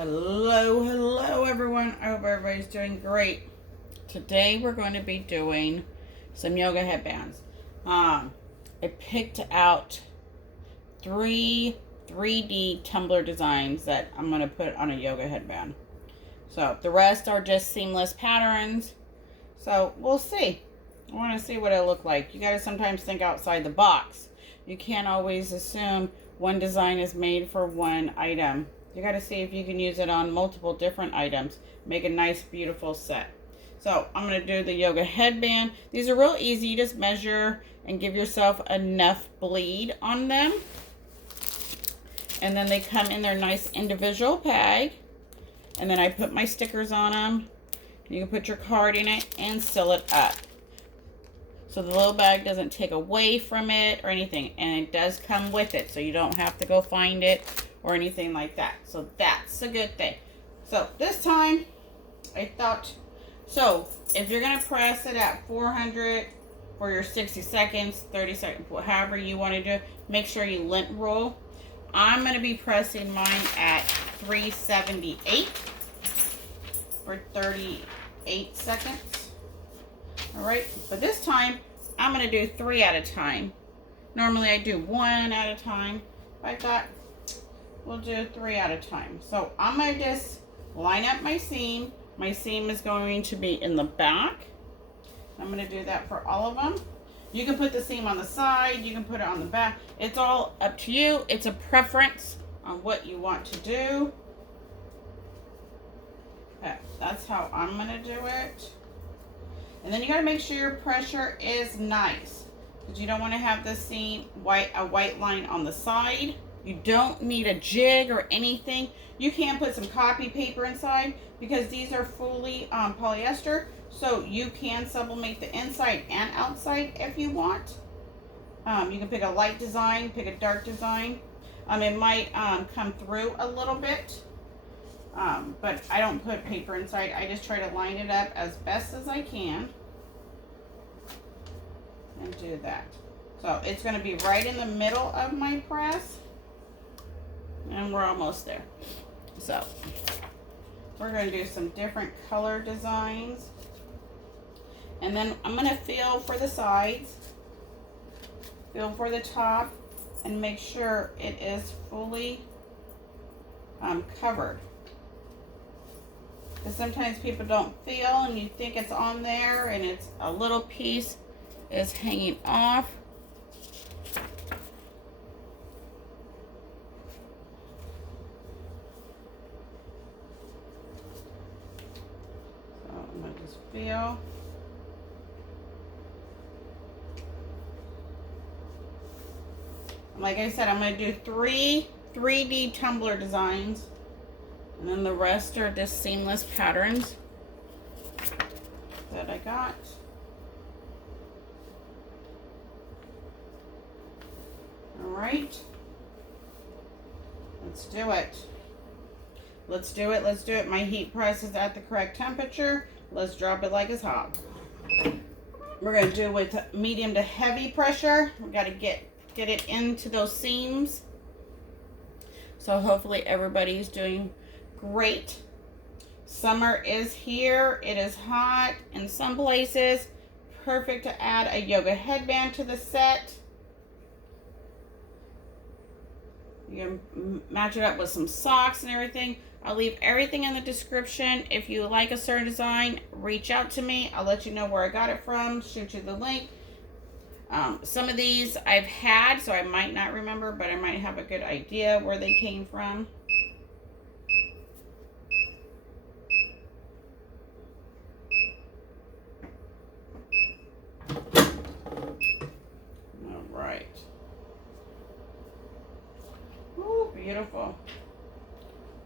Hello everyone. I hope everybody's doing great. Today we're going to be doing some yoga headbands. I picked out three 3D tumbler designs that I'm going to put on a yoga headband. So the rest are just seamless patterns. So we'll see. I want to see what it look like. You got to sometimes think outside the box. You can't always assume one design is made for one item. You got to see if you can use it on multiple different items. Make a nice, beautiful set. So I'm going to do the yoga headband. These are real easy. You just measure and give yourself enough bleed on them. And then they come in their nice individual bag. And then I put my stickers on them. You can put your card in it and seal it up. So the little bag doesn't take away from it or anything. And it does come with it, so you don't have to go find it or anything like that. So that's a good thing. So this time, I thought, so if you're going to press it at 400 for your 60 seconds, 30 seconds, however you want to do, make sure you lint roll. I'm going to be pressing mine at 378 for 38 seconds. All right, but this time I'm going to do 3 at a time. Normally I do 1 at a time. I thought we'll do 3 at a time. So I'm going to just line up my seam. My seam is going to be in the back. I'm going to do that for all of them. You can put the seam on the side. You can put it on the back. It's all up to you. It's a preference on what you want to do. Okay, that's how I'm going to do it. And then you got to make sure your pressure is nice, because you don't want to have the seam a white line on the side. You don't need a jig or anything. You can put some copy paper inside, because these are fully polyester, so you can sublimate the inside and outside if you want. You can pick a light design, pick a dark design. It might come through a little bit, but I don't put paper inside. I just try to line it up as best as I can and do that. So it's going to be right in the middle of my press, and we're almost there. So we're going to do some different color designs, and then I'm going to feel for the sides, feel for the top, and make sure it is fully covered. Because sometimes people don't feel, and you think it's on there and it's a little piece is hanging off. So I'm going to just feel. Like I said, I'm going to do 3 3D tumbler designs. And then the rest are just seamless patterns that I got. All right. Let's do it. Let's do it. Let's do it. My heat press is at the correct temperature. Let's drop it like it's hot. We're going to do it with medium to heavy pressure. We got to get it into those seams. So hopefully everybody's doing great. Summer is here. It is hot in some places. Perfect to add a yoga headband to the set. You can match it up with some socks and everything. I'll leave everything in the description. If you like a certain design, reach out to me. I'll let you know where I got it from, shoot you the link. Some of these I've had, so I might not remember, but I might have a good idea where they came from. All right. Ooh, beautiful.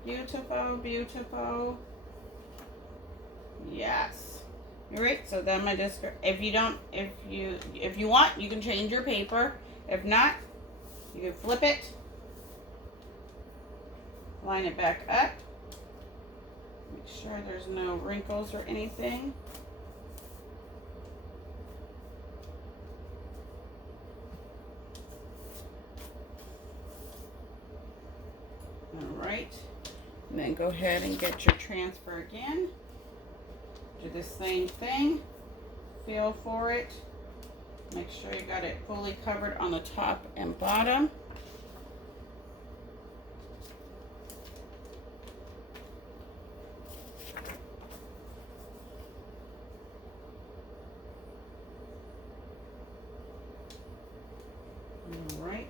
Beautiful, beautiful. Yes. All right, so then my disc, if you want, you can change your paper. If not, you can flip it, line it back up, make sure there's no wrinkles or anything. All right, And then go ahead and get your transfer again. Do the same thing. Feel for it. Make sure you got it fully covered on the top and bottom. All right.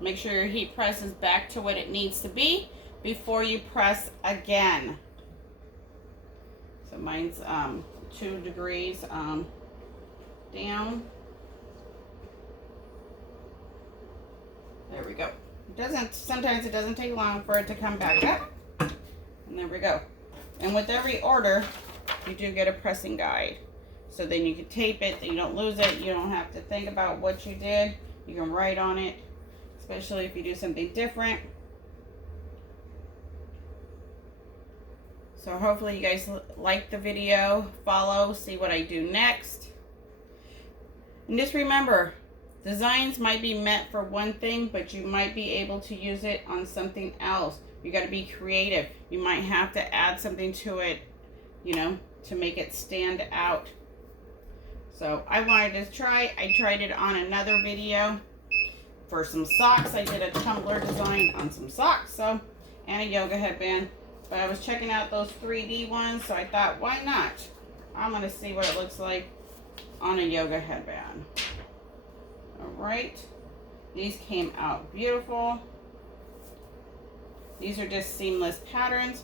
Make sure your heat press is back to what it needs to be before you press again. So mine's 2 degrees down. There we go. Sometimes it doesn't take long for it to come back up. And there we go. And with every order, you do get a pressing guide. So then you can tape it, so you don't lose it. You don't have to think about what you did. You can write on it, especially if you do something different. So hopefully you guys like the video, follow, see what I do next. And just remember, designs might be meant for one thing, but you might be able to use it on something else. You got to be creative. You might have to add something to it, you know, to make it stand out. So I wanted to try. I tried it on another video for some socks. I did a tumbler design on some socks, so, and a yoga headband. But I was checking out those 3D ones, so I thought, why not? I'm going to see what it looks like on a yoga headband. Alright. These came out beautiful. These are just seamless patterns.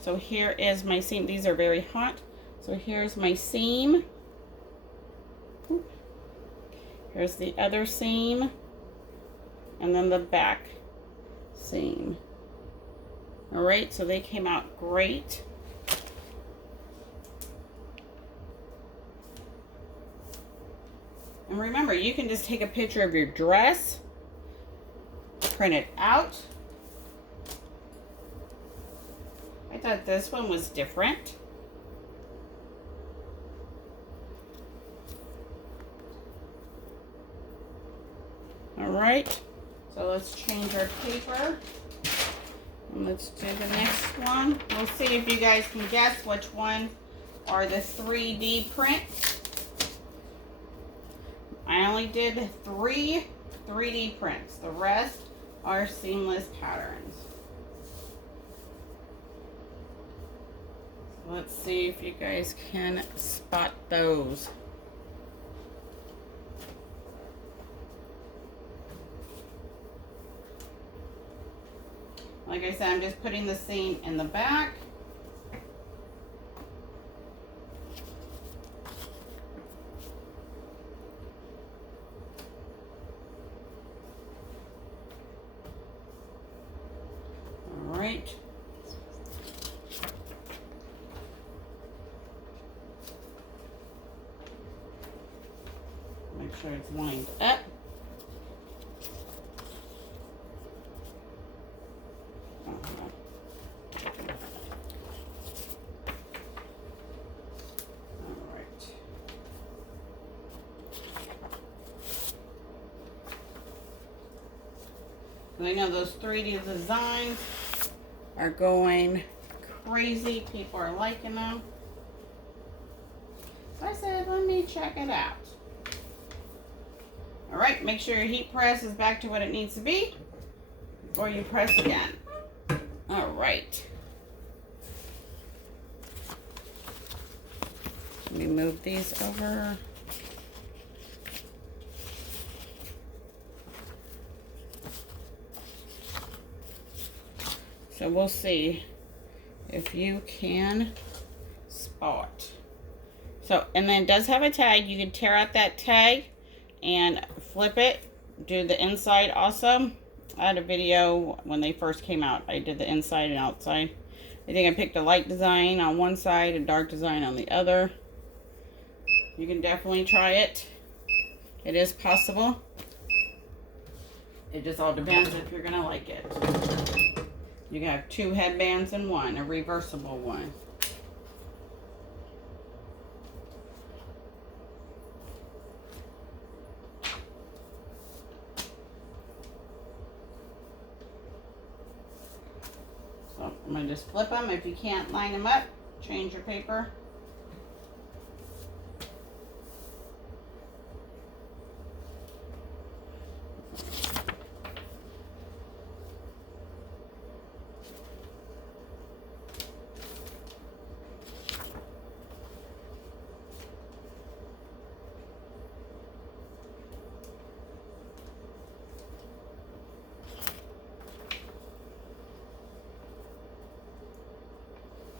So here is my seam. These are very hot. So here's my seam. Here's the other seam. And then the back seam. Alright, so they came out great. And remember, you can just take a picture of your dress, print it out. I thought this one was different. Alright, so let's change our paper. And let's do the next one. We'll see if you guys can guess which one are the 3D print. I only did 3 3D prints. The rest are seamless patterns. So let's see if you guys can spot those. Like I said, I'm just putting the seam in the back. All right. Make sure it's lined up. I know those 3D designs are going crazy. People are liking them. So I said, let me check it out. All right, make sure your heat press is back to what it needs to be before you press again. All right. Let me move these over. So we'll see if you can spot. So, and then it does have a tag. You can tear out that tag and flip it. Do the inside also. I had a video when they first came out. I did the inside and outside. I think I picked a light design on one side, a dark design on the other. You can definitely try it. It is possible. It just all depends if you're going to like it. You can have 2 headbands in one, a reversible one. So I'm I'm going to just flip them. If you can't line them up, change your paper.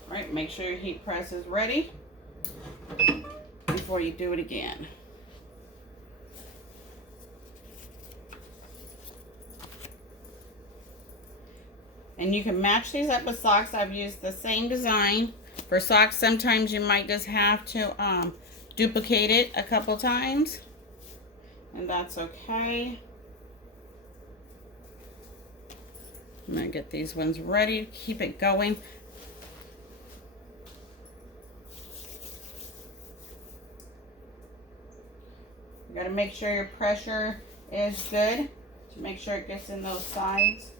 Right, make sure your heat press is ready before you do it again. And you can match these up with socks. I've used the same design for socks. Sometimes you might just have to duplicate it a couple times, and that's okay. I'm gonna get these ones ready, keep it going. You gotta make sure your pressure is good to make sure it gets in those sides.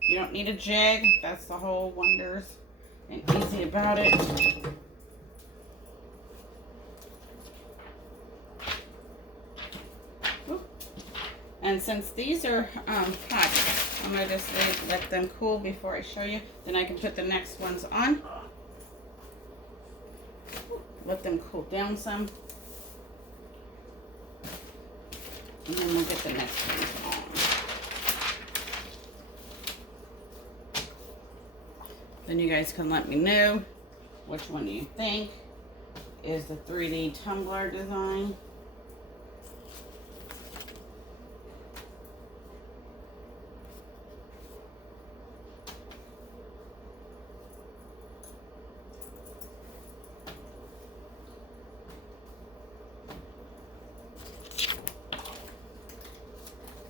You don't need a jig. That's the whole wonders and easy about it. And since these are hot, I'm gonna just let them cool before I show you. Then I can put the next ones on. Let them cool down some. And then we'll get the next ones on. Then you guys can let me know which one do you think is the 3D tumbler design.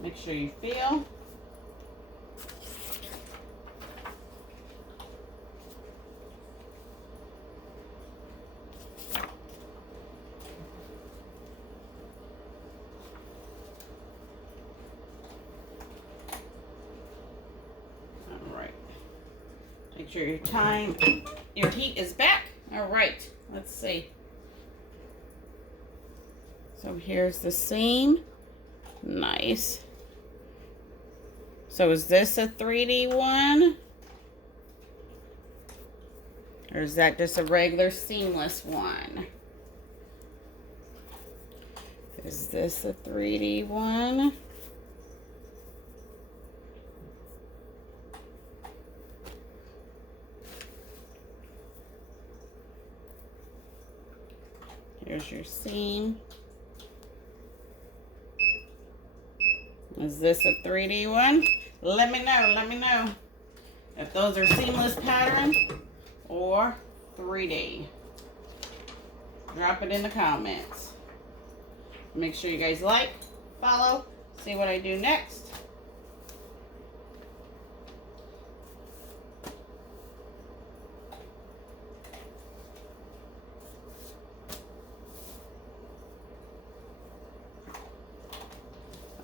Make sure you feel. All right. Make sure your heat is back. All right. Let's see. So here's the seam. Nice. So is this a 3D one? Or is that just a regular seamless one? Is this a 3D one? Here's your seam. Is this a 3D one? Let me know if those are seamless pattern or 3D. Drop it in the comments. Make sure you guys like, follow, see what I do next.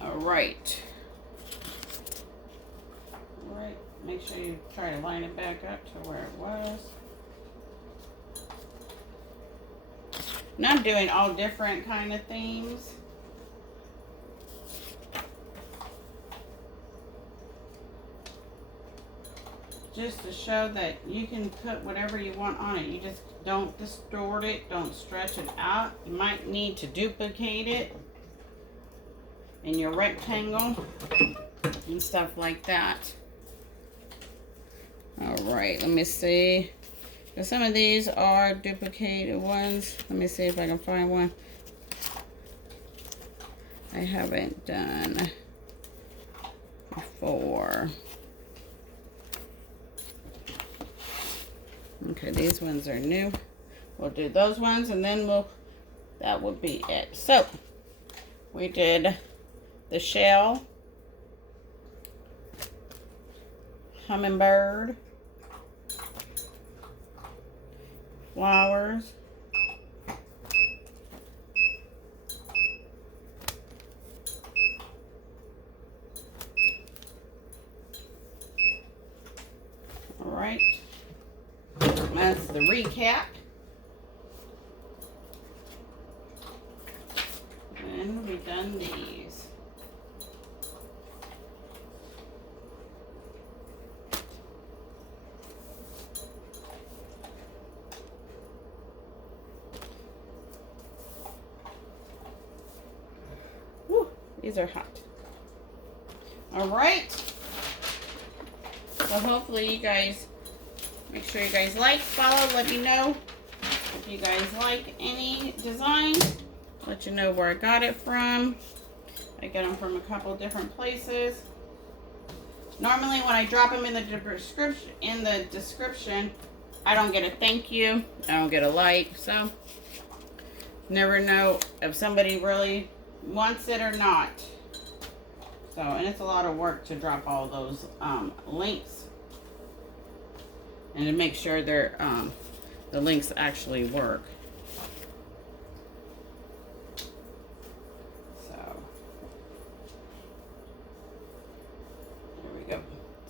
All right. Make sure you try to line it back up to where it was. And I'm doing all different kind of themes. Just to show that you can put whatever you want on it. You just don't distort it, don't stretch it out. You might need to duplicate it in your rectangle and stuff like that. All right, let me see. Some of these are duplicated ones. Let me see if I can find one I haven't done before. Okay, these ones are new. We'll do those ones and then that would be it. So we did the shell, hummingbird, flowers, right. That's the recap. And we've done these. Woo, these are hot. All right. So hopefully you guys, make sure you guys like, follow, let me know if you guys like any design. Let you know where I got it from. I get them from a couple different places. Normally when I drop them in the description, I don't get a thank you. I don't get a like. So never know if somebody really wants it or not. So, and it's a lot of work to drop all those links and to make sure they're the links actually work.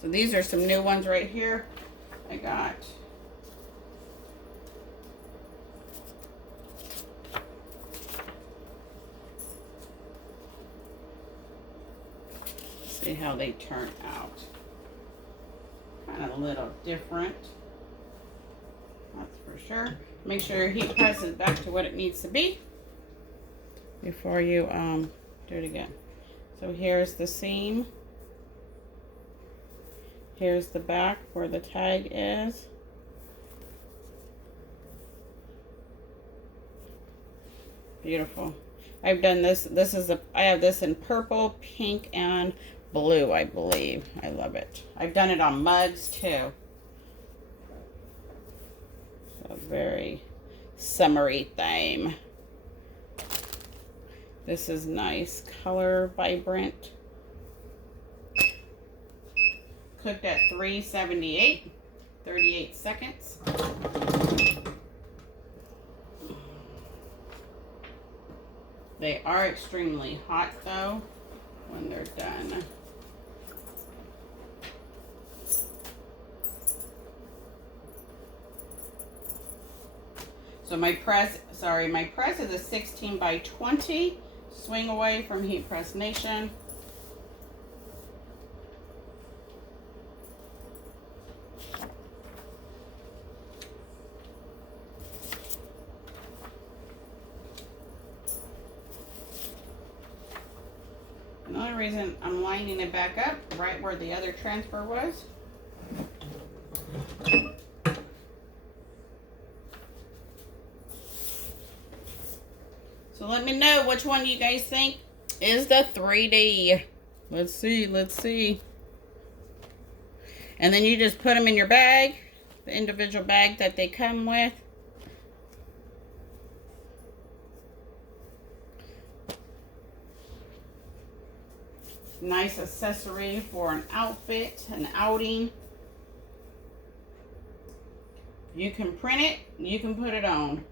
So these are some new ones right here. I got see how they turn out. Kind of a little different. That's for sure. Make sure your heat press is back to what it needs to be before you do it again. So here's the seam. Here's the back where the tag is. Beautiful. I've done this. I have this in purple, pink, and blue, I believe. I love it. I've done it on mugs too. So very summery theme. This is nice, color vibrant. Cooked at 378, 38 seconds. They are extremely hot though when they're done. So my press is a 16 by 20. Swing away from Heat Press Nation. Another reason I'm lining it back up right where the other transfer was. So let me know which one you guys think is the 3D. Let's see, let's see. And then you just put them in your bag, the individual bag that they come with. Nice accessory for an outfit, an outing. You can print it, you can put it on.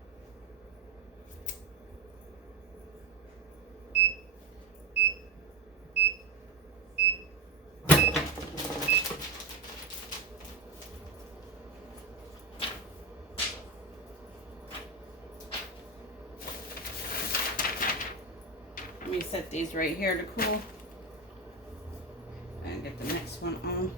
Let me set these right here to cool. And get the next one on.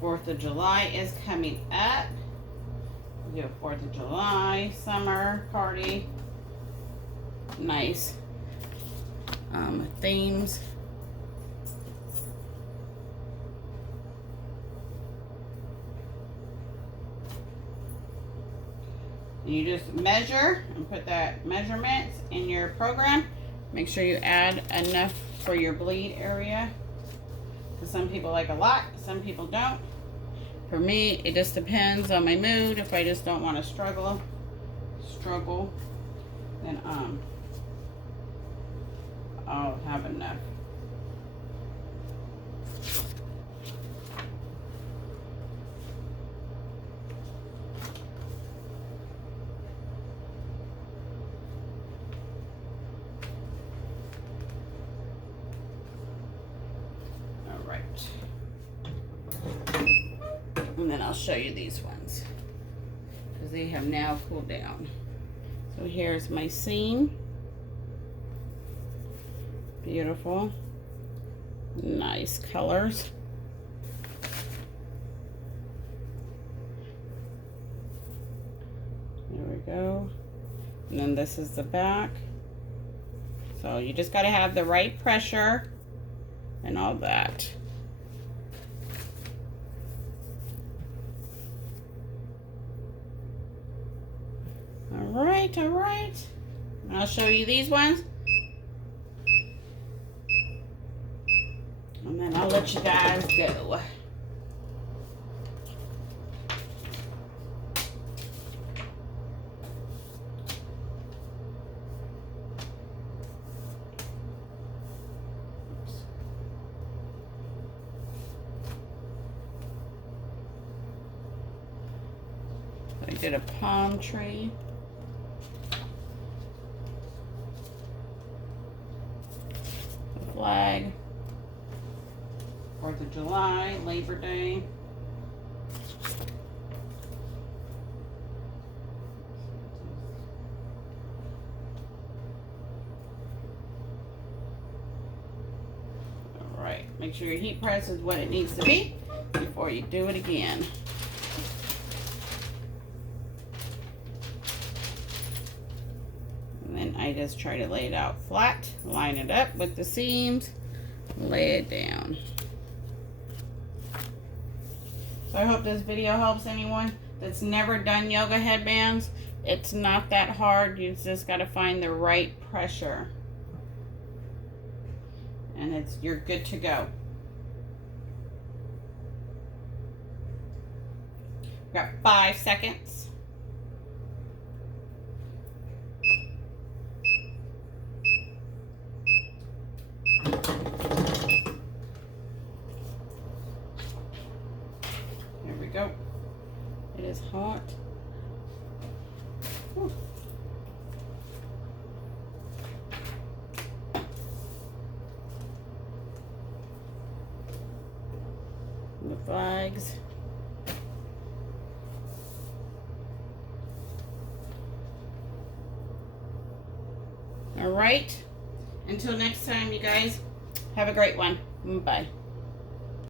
Fourth of July is coming up. We do a 4th of July summer party. Nice themes. You just measure and put that measurements in your program. Make sure you add enough for your bleed area. Because some people like a lot, some people don't. For me, it just depends on my mood. If I just don't want to struggle, then I'll have enough. right. And then I'll show you these ones because they have now cooled down. So here's my seam. Beautiful. Nice colors. There we go. And then this is the back. So you just got to have the right pressure and all that. All right, all right. I'll show you these ones. And then I'll let you guys go. I did a palm tree. A flag. 4th of July, Labor Day. All right, make sure your heat press is what it needs to be before you do it again. And then I just try to lay it out flat, line it up with the seams, lay it down. So I hope this video helps anyone that's never done yoga headbands. It's not that hard. You just got to find the right pressure. And you're good to go. Got 5 seconds. There we go. It is hot. Whew. The flags. All right. Until next time, you guys, have a great one. Bye.